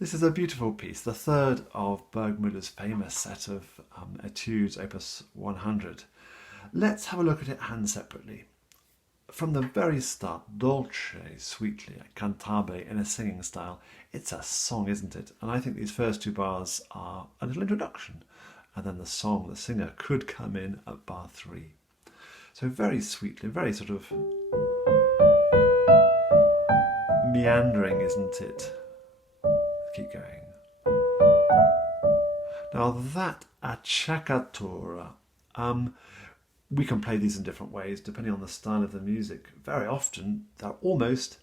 This is a beautiful piece, the third of Burgmüller's famous set of etudes, opus 100. Let's have a look at it hand separately. From the very start, dolce, sweetly, cantabile in a singing style. It's a song, isn't it? And I think these first two bars are a little introduction. And then the song, the singer, could come in at bar 3. So very sweetly, very sort of meandering, isn't it? Keep going. Now that acciaccatura, we can play these in different ways depending on the style of the music. Very often they're almost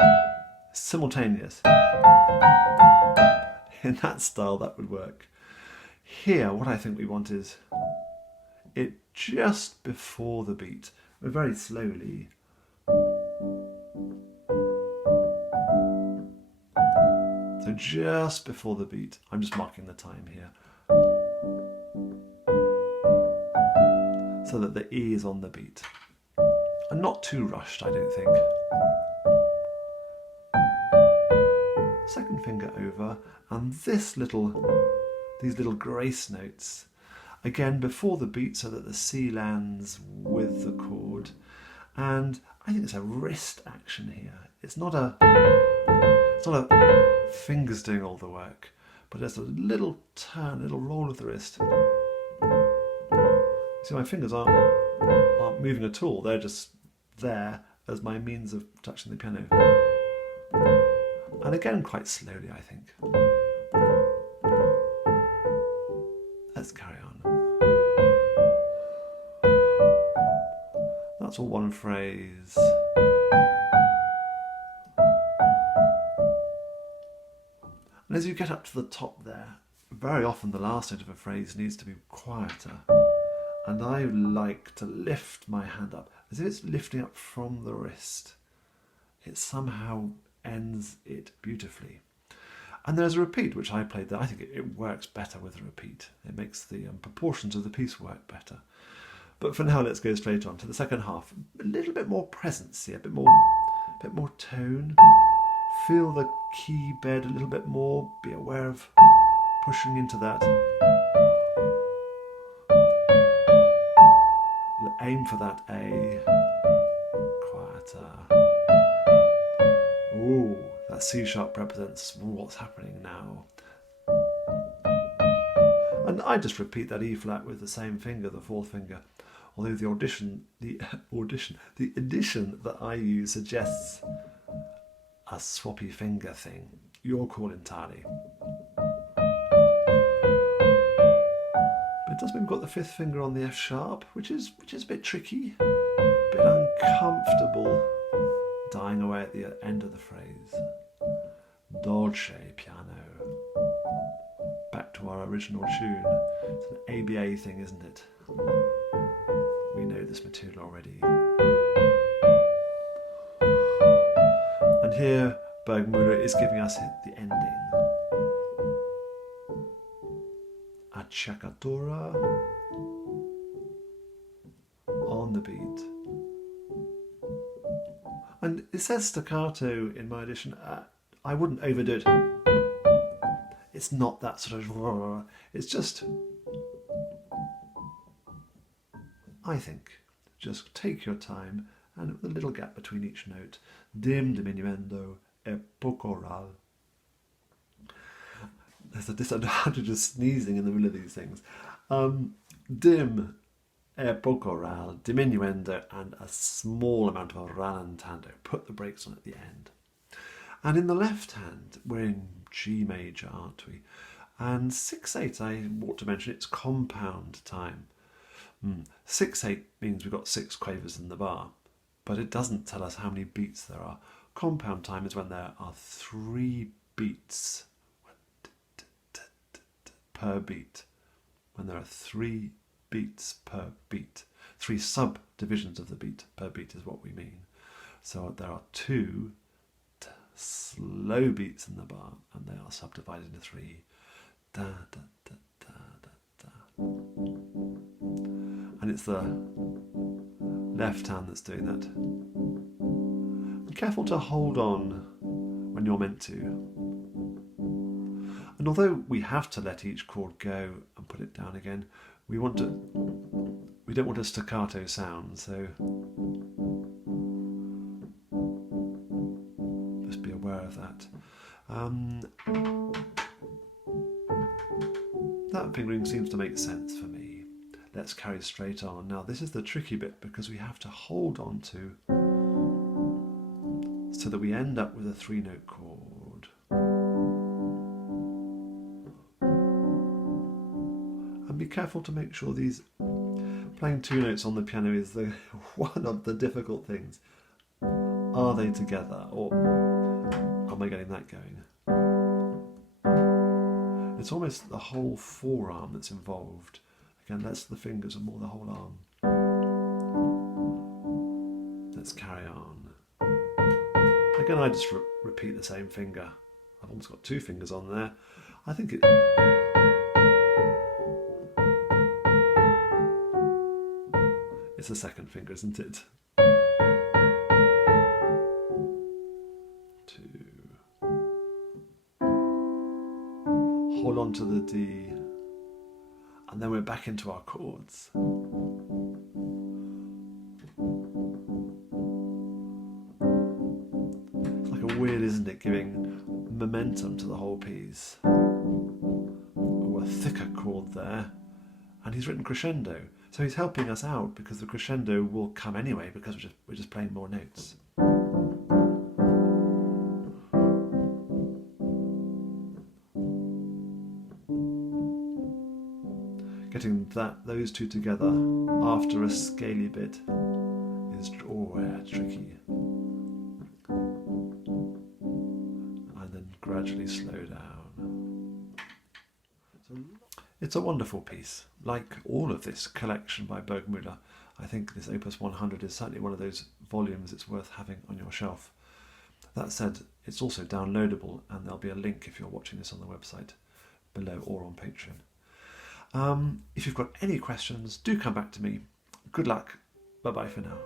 simultaneous. In that style that would work. Here what I think we want is it just before the beat, very slowly. So just before the beat, I'm just marking the time here, so that the E is on the beat. And not too rushed, I don't think. Second finger over, and these little grace notes, again before the beat so that the C lands with the chord. And I think it's a wrist action here. It's not a fingers doing all the work, but there's a little turn, a little roll of the wrist. See, my fingers aren't moving at all. They're just there as my means of touching the piano. And again, quite slowly, I think. Let's carry on. That's all one phrase. And as you get up to the top there, very often the last note of a phrase needs to be quieter. And I like to lift my hand up, as if it's lifting up from the wrist. It somehow ends it beautifully. And there's a repeat, which I played there. I think it works better with a repeat. It makes the proportions of the piece work better. But for now, let's go straight on to the second half. A little bit more presence here, a bit more tone. Feel the key bed a little bit more. Be aware of pushing into that. Aim for that A. Quieter. Ooh, that C sharp represents what's happening now. And I just repeat that E flat with the same finger, the fourth finger. Although the edition that I use suggests a swappy finger thing. Your call entirely. But it does mean we've got the fifth finger on the F sharp, which is a bit tricky, a bit uncomfortable, dying away at the end of the phrase. Dolce piano. Back to our original tune. It's an ABA thing, isn't it? We know this material already. And here Burgmüller is giving us the ending. Acciaccatura on the beat. And it says staccato in my edition. I wouldn't overdo it. It's not that sort of... It's just... I think, just take your time and with a little gap between each note. Dim diminuendo e poco ral. There's a disadvantage of sneezing in the middle of these things. Dim e poco ral, diminuendo, and a small amount of rallentando. Put the brakes on at the end. And in the left hand, we're in G major, aren't we? And 6/8, I ought to mention, it's compound time. 6/8 means we've got 6 quavers in the bar, but it doesn't tell us how many beats there are. Compound time is when there are 3 beats per beat. When there are 3 beats per beat. 3 subdivisions of the beat per beat is what we mean. So there are 2 slow beats in the bar, and they are subdivided into 3. Da, da, da, da, da, da. And it's the left hand that's doing that. Be careful to hold on when you're meant to. And although we have to let each chord go and put it down again, we don't want a staccato sound, so just be aware of that. That fingering seems to make sense for me. Let's carry straight on. Now this is the tricky bit because we have to hold on to so that we end up with a 3-note chord. And be careful to make sure these playing 2 notes on the piano is one of the difficult things. Are they together, or am I getting that going? It's almost the whole forearm that's involved. Again, less the fingers and more the whole arm. Let's carry on. Again, I just repeat the same finger. I've almost got 2 fingers on there. I think it's the second finger, isn't it? 2. Hold on to the D. And then we're back into our chords. It's like a weird, isn't it, giving momentum to the whole piece. Oh, a thicker chord there. And he's written crescendo. So he's helping us out because the crescendo will come anyway because we're just playing more notes. Getting those 2 together after a scaly bit is tricky. And then gradually slow down. It's a wonderful piece. Like all of this collection by Burgmüller, I think this Opus 100 is certainly one of those volumes it's worth having on your shelf. That said, it's also downloadable, and there'll be a link if you're watching this on the website below or on Patreon. If you've got any questions, do come back to me. Good luck. Bye-bye for now.